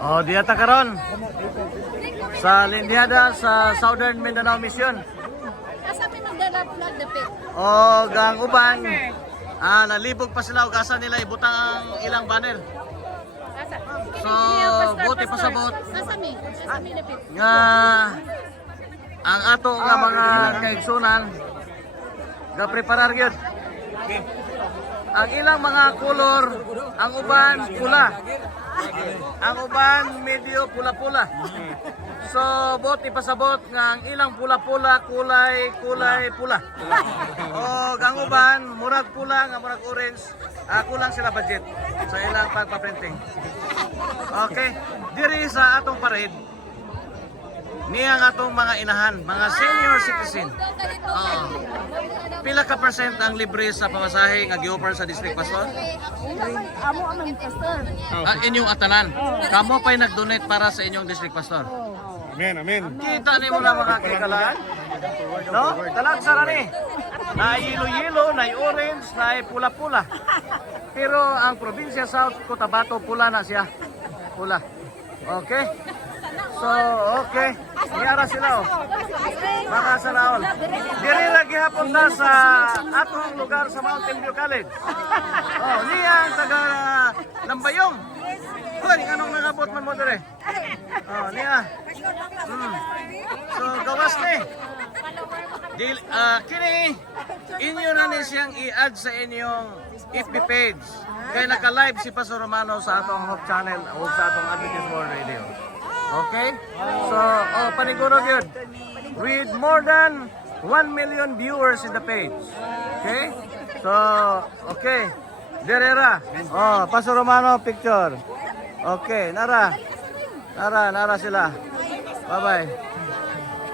Oh, diyata karon sa Lindiada sa Southern Mindanao Mission. Asa may magdala flag dapit. O gang uban, nalibog pa sila ug asa nila ibutang ang ilang banner. Asa? So, buti pasabot. Asa mi? Asa mi dapit? Nga ang ato nga mga kaigsunan ga preparar gyud. Ang ilang mga color, ang uban pula. Ang uban medyo pula-pula. So, buti pasabot nga ang ilang pula-pula kulay pula. O ang uban murag pula nga murag orange, kulang sila budget sa ilang pagpa-printing. Okay, diri sa atong parade niya ang atong mga inahan, mga senior citizen. Pila ka percent ang libre sa pamasahe nga gi-offer sa district pastor? Amo ang pastor. Inyong atanan. Kamo pa'y nag-donate para sa inyong district pastor. Amen, amen. Kita ni mo na mga kikalaan. No? Talagsara ni. Na yelo-yelo, na orange, na pula-pula. Pero ang probinsya South Cotabato pula na siya. Pula. Okay? So, okay. Niyara sila oh. Mga sanaol. Diri lagi hapon na sa atong lugar sa Mountain View College. Oh, niya ang taga Lambayong. Hoy, anong nangabot man mo dire? Oh, niya. So, gawas ni. Kini, inyo na ni siyang i-add sa inyong FB page. Kaya naka-live si Pastor Romano sa atong Hope Channel o sa atong Adventist World Radio. Okay? So, paniguro yun. With more than 1 million viewers in the page. Okay? So, okay. Derera. Oh, Pastor Romano picture. Okay, nara sila. Bye-bye.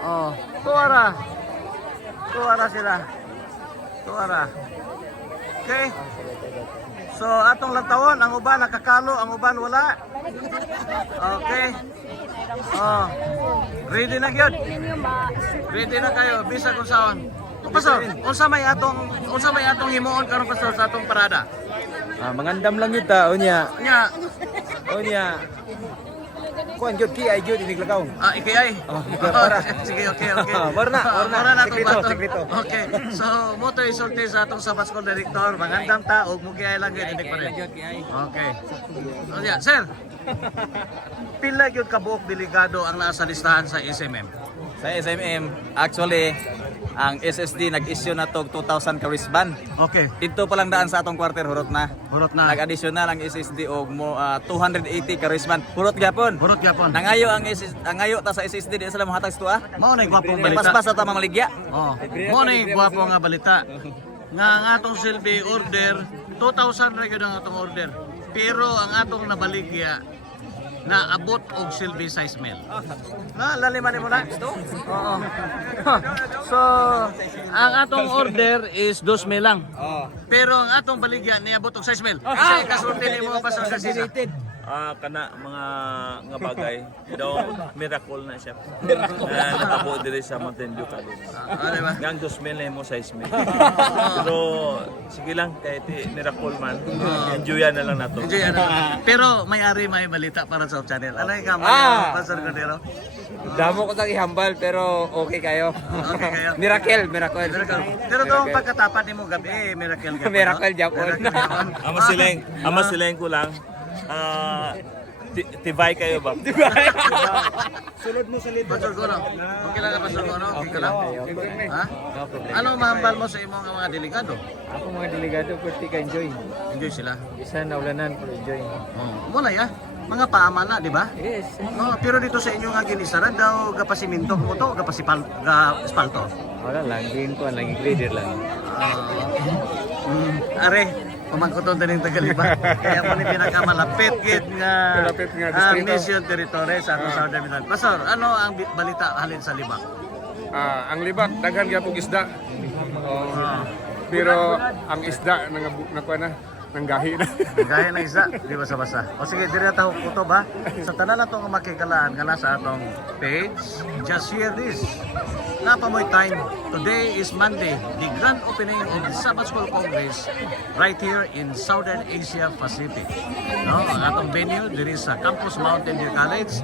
Oh, tuara sila. Tuara. Okay? So, atong lantawon, ang uban nakakalo, ang uban wala. Okay. Oh. Ready na gyud. Ready na kayo, bisa kung saan. Pastor, unsa may atong himuon karon pastor sa atong parada? Mangandam lang yun ta, unya. Nya, Kuan jud ki ay jud iniglagaw. ikay. Para. Sige, okay. Warna. Na itong baton. Sekreto. Okay. So, mo to isulti sa atong Sabbath School Director, mangandam ta og mugiay lang gyud pa rin. Okay. So, yeah, sir. Pila gyud ka buok delegado ang nasa listahan sa SMM? Sa SMM, actually, ang SSD nag-issue na to 2,000 ka wristband. Okay. Dito pa lang daan sa atong quarter hurot na. Hurot na. Nag-additional ang SSD og 280 ka wristband. Hurot gyapon. Hurot gyapon. Nangayo ang nangayo ta sa SSD di sila mohatag sa tuwa. Mao na gwapong balita. Paspas ta mamaligya. Oh. Mao na gwapo nga balita. Nga ang atong silbi order 2,000 ra gyud ang atong order. Pero ang atong nabaligya na abot og silbi size mail. Na laliman mo na. Oo. So, ang atong order is 2 mail lang. Pero ang atong baligya niabot og size mail. Kasi kasulti nimo pa sa kasina. Kana mga nga bagay daw miracle na siya. Nakabo diri sa Mountain View College. Diba? Gang 2,000 mo 6,000. Pero sige lang kahit miracle man. Enjoyan na lang nato. Enjoy ano. Pero may-ari may balita para sa channel. Ano yung kamay Pastor Cordero? Damo ko tang ihambal pero okay kayo. Okay kayo. Miracle. Pero itong pagkatapat nimo gabi, miracle ka. Miracle Japon. Ama silang ko lang. Tibay kayo ba? Sulod mo sa lid. Pastor Goro. Okay lang ka Pastor Goro? Okay ka lang? Ha? Ano mahambal mo sa imong mga delegado? Ako mga delegado pwede ka enjoy. Enjoy sila. Isa na ulanan pero enjoy. Muna ya. Mga paama na, di ba? Yes. No, pero dito sa inyo nga ginisaran daw gapasiminto mo to, gaspalto. Wala lang, din ko lagi grader lang. Are, pamangkuton din yung Tagaliba. Kaya mo ni pinakamalapit gid nga mission territory sa atong Southern Mindanao. Pastor, ano ang balita halin sa Libak? Ang libak daghan gyapon isda. Pero ang isda nang gahi na. Gaya ng isa, di basa-basa. O sige, diri na tayo kutob ha. Sa tanan na itong makikalaan nga nasa atong page, just share this. napamoy time. Today is Monday, the grand opening of the Sabbath School Congress right here in Southern Asia Pacific. No, ang atong venue diri sa Campus Mountain View College.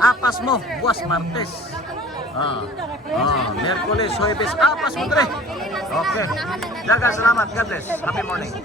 Apas mo, buwas Martes. Miyerkules, Huwebes, apas mo dre. Okay. Daga salamat. God bless. Happy morning.